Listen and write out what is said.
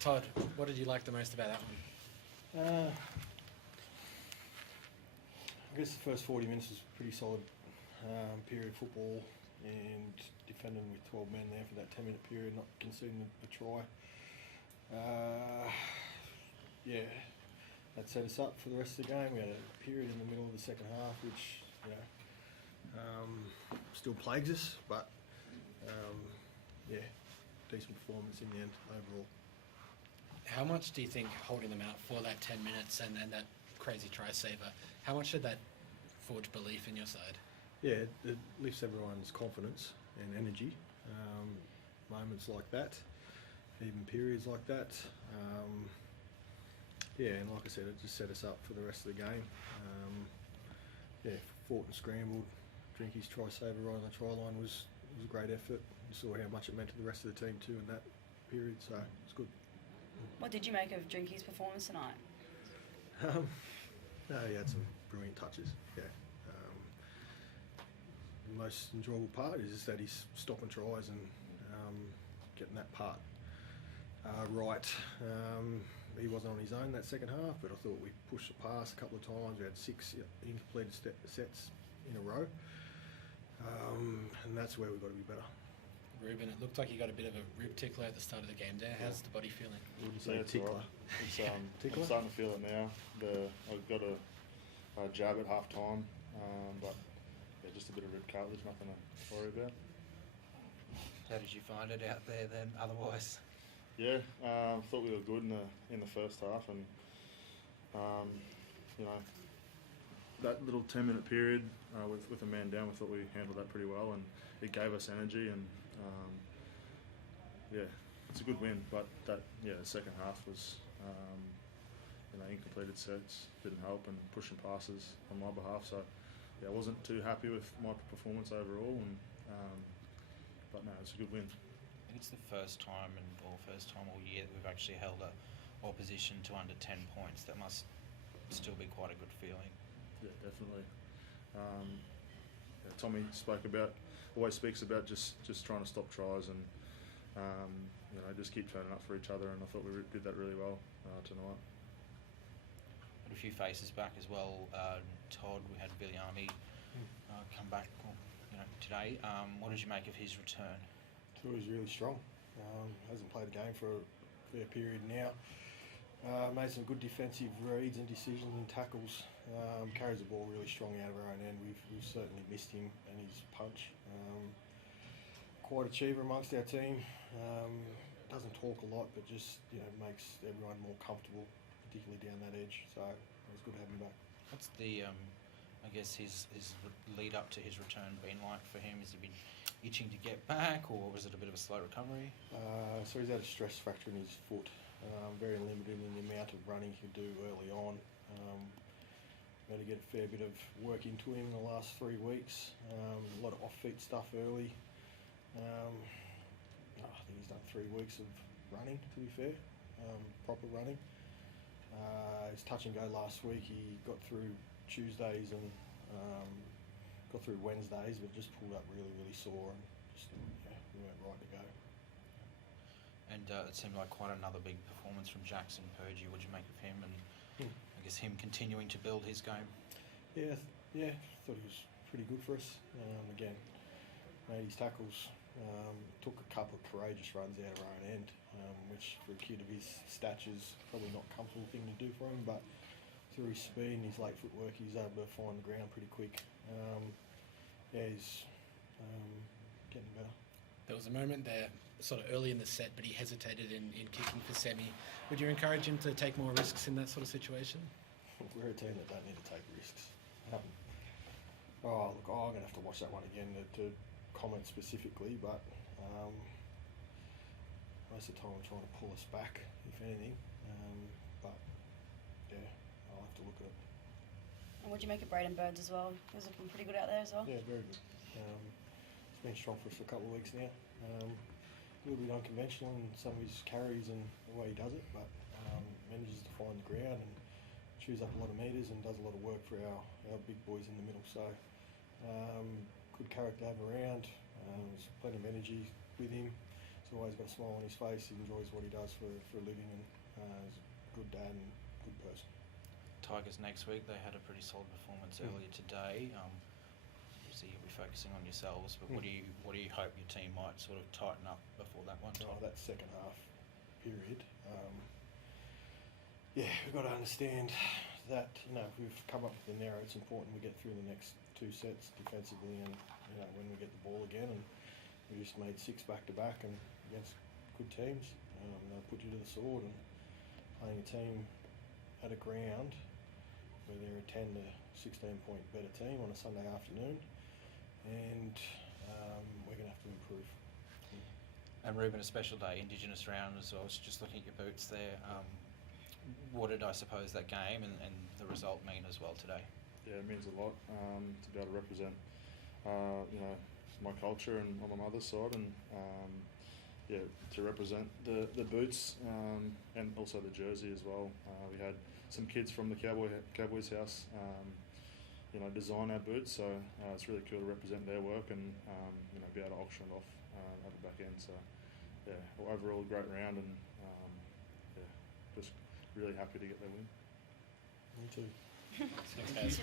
Todd, what did you like the most about that one? I guess the first 40 minutes was pretty solid period football, and defending with 12 men there for that 10-minute period, not conceding a try. Yeah, that set us up for the rest of the game. We had a period in the middle of the second half, which still plagues us, but decent performance in the end overall. How much do you think holding them out for that 10 minutes and that crazy try saver, how much did that forge belief in your side? Yeah, it lifts everyone's confidence and energy. Moments like that, even periods like that. And like I said, it just set us up for the rest of the game. Fought and scrambled. Drinky's try saver right on the try line was a great effort. You saw how much it meant to the rest of the team too in that period, so it's good. What did you make of Drinky's performance tonight? He had some brilliant touches. Yeah. The most enjoyable part is that he's stopping tries and getting that part right. He wasn't on his own that second half, but I thought we pushed the pass a couple of times. We had 6 incompleted sets in a row, and that's where we've got to be better. Ruben, it looked like you got a bit of a rib tickler at the start of the game there. How's the body feeling? I wouldn't say tickler. Right. Tickler? I'm starting to feel it now. I've got a jab at half time, but just a bit of rib cartilage, nothing to worry about. How did you find it out there then otherwise? Yeah, thought we were good in the first half, and that little 10-minute period with a man down, we thought we handled that pretty well, and it gave us energy, and it's a good win. But the second half was incompleted sets didn't help, and pushing passes on my behalf. So I wasn't too happy with my performance overall, and but no, it's a good win. I think it's the first time all year that we've actually held a opposition to under 10 points. That must still be quite a good feeling. Yeah, definitely. Tommy always speaks about just trying to stop tries and just keep turning up for each other, and I thought we did that really well tonight. Had a few faces back as well. Todd, we had Billy Army come back today. What did you make of his return? I thought he was really strong. Hasn't played a game for a fair period now. Made some good defensive reads and decisions and tackles. Carries the ball really strong out of our own end. We've certainly missed him and his punch. Quite achiever amongst our team. Doesn't talk a lot, but just makes everyone more comfortable, particularly down that edge. So it was good having him back. What's the his lead up to his return been like for him? Has he been itching to get back, or was it a bit of a slow recovery? So he's had a stress fracture in his foot. Very limited in the amount of running he could do early on. Had to get a fair bit of work into him in the last 3 weeks. A lot of off-feet stuff early. I think he's done 3 weeks of running, to be fair, proper running. His touch and go last week, he got through Tuesdays and got through Wednesdays, but just pulled up really, really sore, and just we went right to go. And it seemed like quite another big performance from Jackson Purgie. What did you make of him, and I guess him continuing to build his game? Yeah, thought he was pretty good for us. Again, made his tackles. Took a couple of courageous runs out of our own end, which for a kid of his stature's probably not a comfortable thing to do for him, but through his speed and his late footwork, he's able to find the ground pretty quick. He's getting better. There was a moment there, sort of early in the set, but he hesitated in kicking for semi. Would you encourage him to take more risks in that sort of situation? We're a team that don't need to take risks. I'm going to have to watch that one again to comment specifically, but most of the time I'm trying to pull us back, if anything. I'll have to look at it. And what did you make of Braden Burns as well? He was looking pretty good out there as well. Yeah, very good. It's been strong for us for a couple of weeks now. A little bit unconventional in some of his carries and the way he does it, but manages to find the ground and chews up a lot of metres and does a lot of work for our big boys in the middle. So good character to have around. There's plenty of energy with him. He's he's always got a smile on his face. He enjoys what he does for a living, and he's a good dad and good person. Tigers next week, they had a pretty solid performance earlier today. Obviously you'll be focusing on yourselves, but what do you hope your team might sort of tighten up before that one? That second half period. We've got to understand that, if we've come up with the narrow, it's important we get through the next two sets defensively, and when we get the ball again, and we just made 6 back-to-back and against good teams. They'll put you to the sword, and playing a team at a ground where they're a 10 to 16 point better team on a Sunday afternoon, and we're going to have to improve. And Ruben, a special day, Indigenous round as well. I was just looking at your boots there. What did, I suppose, that game and the result mean as well today? Yeah, it means a lot to be able to represent, my culture and on my mother's side, and to represent the boots and also the jersey as well. We had some kids from the Cowboys house, design our boots, so it's really cool to represent their work and be able to auction it off at the back end. So overall great round, and just really happy to get that win. Me too. Thanks, guys.